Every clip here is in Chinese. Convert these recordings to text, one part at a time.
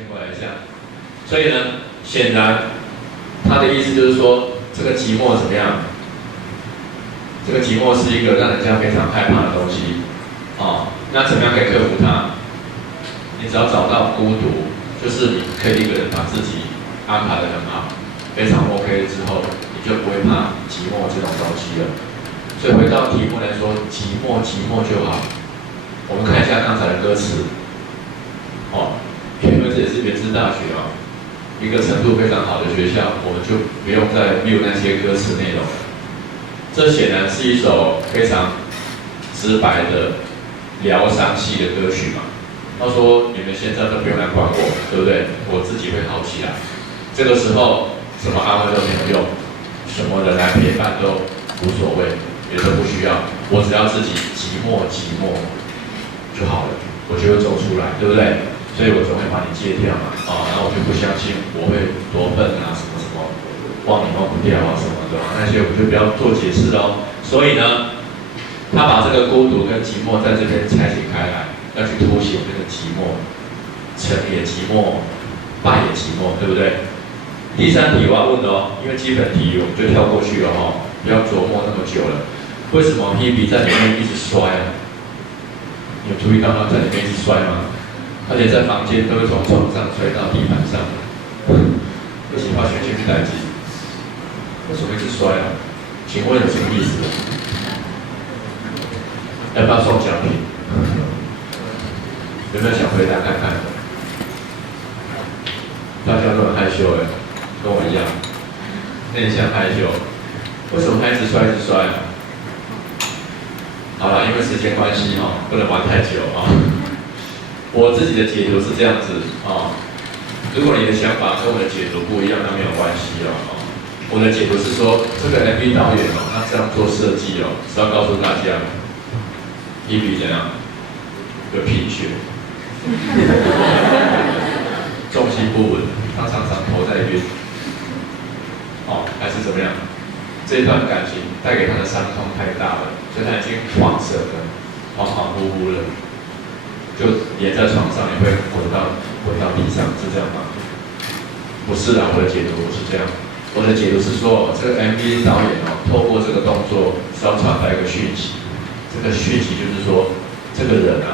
先过来一下。所以呢，显然他的意思就是说，这个寂寞怎么样？这个寂寞是一个让人家非常害怕的东西。那怎么样可以克服它？你只要找到孤独，就是你可以一个人把自己安排得很好，非常 OK 之后，你就不会怕寂寞这种东西了。所以回到题目来说，寂寞就好。我们看一下刚才的歌词，因为这也是原治大学一个程度非常好的学校，我们就不用再 view 那些歌词内容了。这显然是一首非常直白的疗伤系的歌曲嘛。他说：“你们现在都不用来管我，对不对？我自己会好起来。这个时候，什么安慰都没有用，什么人来陪伴都无所谓，也都不需要。我只要自己寂寞就好了，我就会走出来，对不对？所以我总会把你戒掉嘛。然后我就不相信我会多笨啊，什么忘你忘不掉啊什么的，那些我就不要做解释喽。所以呢，他把这个孤独跟寂寞在这边拆解开来。”要去凸显这个寂寞，成也寂寞，败也寂寞，对不对？第三题我要问因为基本题我们就跳过去了不要琢磨那么久了。为什么 Hebe 在里面一直摔啊？你有注意到他在里面一直摔吗？而且在房间都会从床上摔到地板上。为什么要选去代机？为什么一直摔啊？请问有什么意思？要不要送奖品？有没有想回答看看？大家都很害羞跟我一样，内向害羞。为什么他一直摔？好了，因为时间关系不能玩太久我自己的解读是这样子如果你的想法跟我的解读不一样，那没有关系我的解读是说，这个 MV 导演他这样做设计是要告诉大家，Hebe 怎样有贫血。重心不稳，他常常头在晕，还是怎么样？这段感情带给他的伤痛太大了，所以他已经晃神了，恍恍惚惚了，就连在床上也会滚到地上，是这样吗？不是我的解读不是这样，我的解读是说，这个 MV 导演透过这个动作是要传达一个讯息，这个讯息就是说，这个人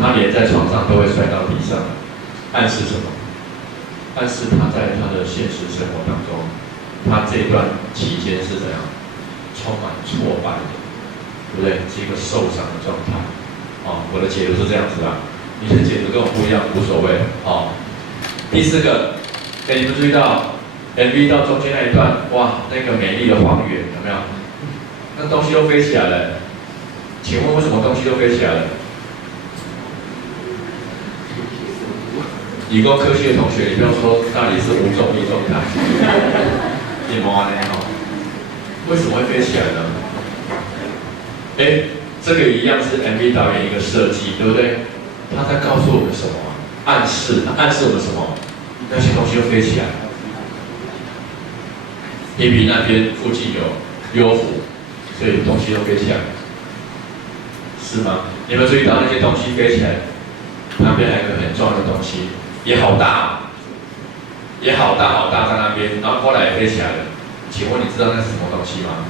他连在床上都会摔到地上，暗示什么？暗示他在他的现实生活当中，他这段期间是怎样？充满挫败的，对不对？是一个受伤的状态。我的解读是这样子你的解读跟我不一样，无所谓。第四个，你们注意到 MV 到中间那一段，哇，那个美丽的荒原有没有？那东西都飞起来了。请问为什么东西都飞起来了？理工科系的同学，你不要说那里是无重力状态，你莫安尼为什么会飞起来呢？这个一样是 MV 导演一个设计，对不对？他在告诉我们什么？暗示我们什么？那些东西都飞起来。Hebe 那边附近有幽湖，所以东西都飞起来，是吗？你有没有注意到那些东西飞起来？旁边还有一个很重要的东西。也好大在那边，然后后来也飞起来了。请问你知道那是什么东西吗？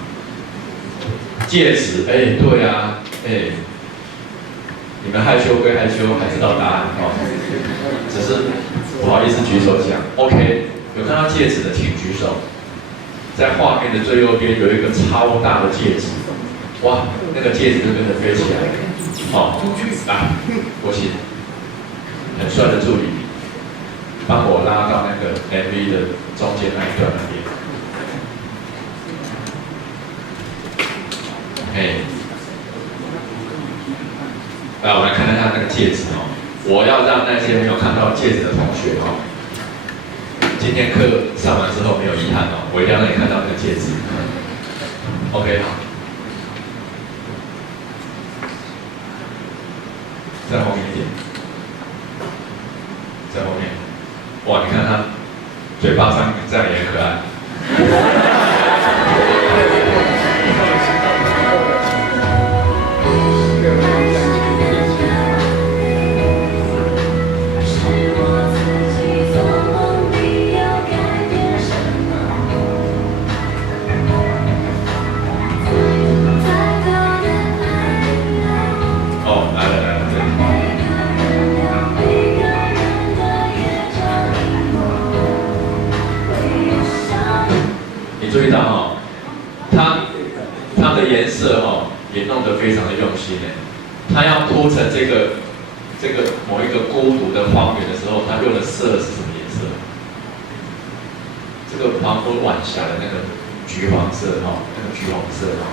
戒指，对啊，你们害羞归害羞，还知道答案只是不好意思举手讲。OK， 有看到戒指的请举手。在画面的最右边有一个超大的戒指，哇，那个戒指就跟着飞起来了。来，国旗，很帅的助理。帮我拉到那个 MV 的中间那一段那边。来，我们来看一下那个戒指我要让那些没有看到戒指的同学今天课上完之后没有遗憾我一定要让你看到那个戒指。OK， 好。在后面一点，在后面。哇，你看他嘴巴上这样也很可爱。他要铺成这个某一个孤独的荒原的时候，他用的色是什么颜色？这个黄昏晚霞的那个橘黄色哈，那个橘黄色哈，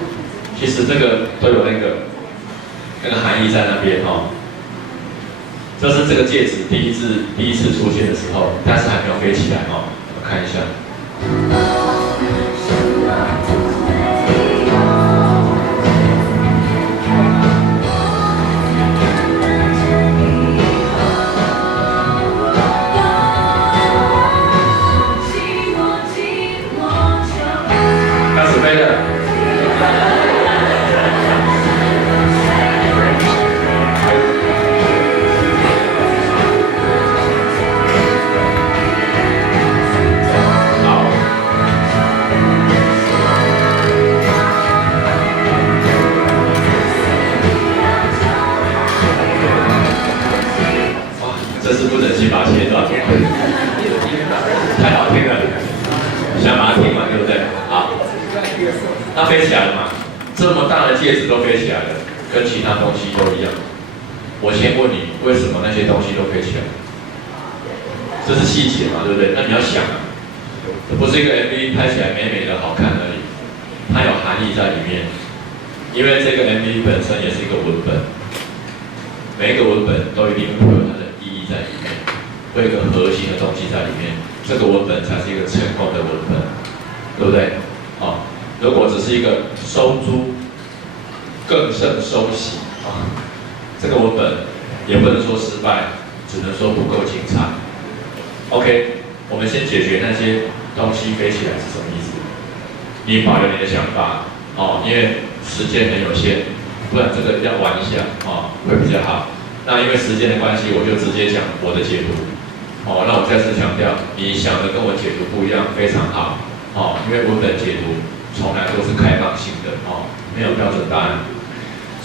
其实这个都有那个含义在那边哈。这是这个戒指第一次出现的时候，但是还没有飞起来哈。我们看一下。开始飞了。这是不忍心把它切断，太好听了，想把它听完，对不对？好，它飞起来了嘛？这么大的戒指都飞起来了，跟其他东西都一样。我先问你，为什么那些东西都飞起来？这是细节嘛，对不对？那你要想啊，这不是一个 MV 拍起来美美的好看而已，它有含义在里面。因为这个 MV 本身也是一个文本，每一个文本都一定会有它的意义在里面，会有一个核心的东西在里面，这个文本才是一个成功的文本，对不对？哦，如果只是一个收租，更胜收息啊，这个文本也不能说失败，只能说不够精彩。OK， 我们先解决那些东西飞起来是什么意思？你保留你的想法哦，因为时间很有限，不然这个要玩一下哦，会比较好。那因为时间的关系，我就直接讲我的解读。哦，那我再次强调，你想的跟我解读不一样，非常好。哦，因为文本解读从来都是开放性的哦，没有标准答案。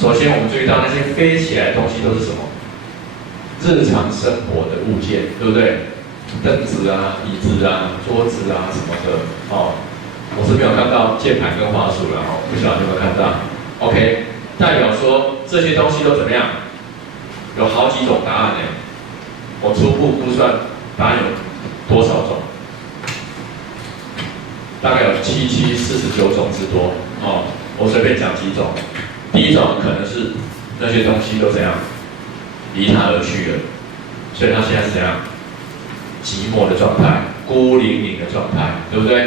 首先，我们注意到那些飞起来的东西都是什么？日常生活的物件，对不对？凳子啊、椅子啊、桌子啊什么的。哦，我是没有看到键盘跟滑鼠了哦，不晓得你有没有看到 ？OK， 代表说这些东西都怎么样？有好几种答案呢。我初步估算答案有多少种？大概有49种之多哦。我随便讲几种。第一种可能是那些东西都怎样离他而去了，所以他现在是怎样寂寞的状态、孤零零的状态，对不对？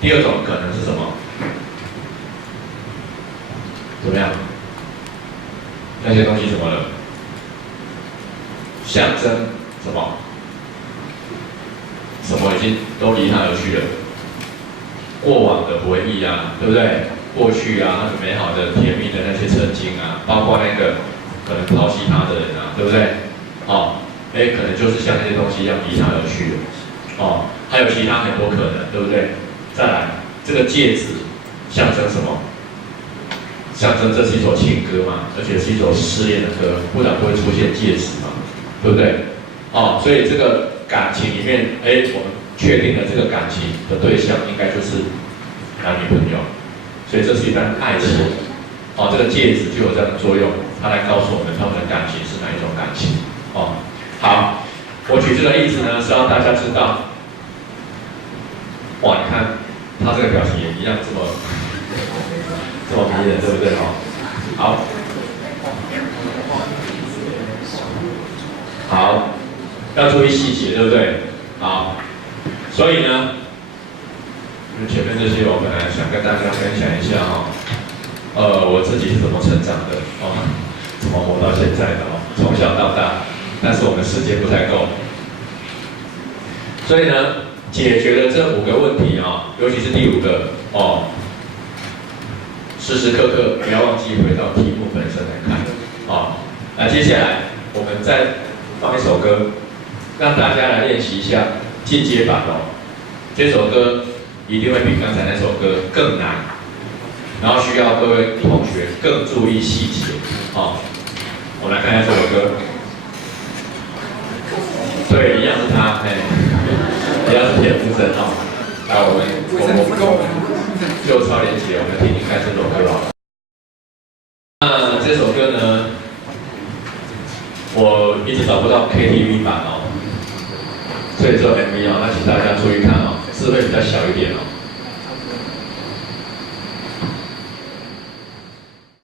第二种可能是什么？怎么样？那些东西怎么了？象征什么？什么已经都离他而去了？过往的回忆啊，对不对？过去啊，那个美好的、甜蜜的那些曾经啊，包括那个可能抛弃他的人啊，对不对？哦，可能就是像那些东西一样离他而去了。哦，还有其他很多可能，对不对？再来，这个戒指象征什么？象征这是一首情歌嘛，而且是一首失恋的歌，不然不会出现戒指嘛，对不对？哦，所以这个感情里面，我们确定了这个感情的对象应该就是男女朋友，所以这是一段爱情。哦，这个戒指就有这样的作用，它来告诉我们他们的感情是哪一种感情。哦，好，我举这个例子呢，是让大家知道，哇，你看他这个表情也一样这么迷人，对不对？哦，好，好，要注意细节，对不对？好，所以呢，前面这些我本来想跟大家分享一下哈，我自己是怎么成长的哦，怎么活到现在的哦，从小到大，但是我们时间不太够，所以呢，解决了这5个问题啊，尤其是第5个哦，时时刻刻不要忘记回到题目本身来看哦。那接下来我们再放一首歌，让大家来练习一下进阶版哦。这首歌一定会比刚才那首歌更难，然后需要各位同学更注意细节哦。我们来看一下这首歌，对，一样是他，一样是田馥甄哦。来，我们就超连结，我们听听看这首歌好了。那这首歌呢，一直找不到 KTV 版哦，所以只有 MV 哦，那请大家注意看哦，字会比较小一点哦。